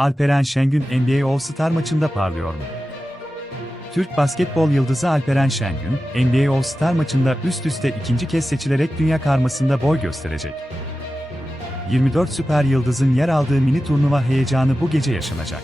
Alperen Şengün NBA All-Star maçında parlıyor mu? Türk basketbol yıldızı Alperen Şengün, NBA All-Star maçında üst üste ikinci kez seçilerek dünya karmasında boy gösterecek. 24 süper yıldızın yer aldığı mini turnuva heyecanı bu gece yaşanacak.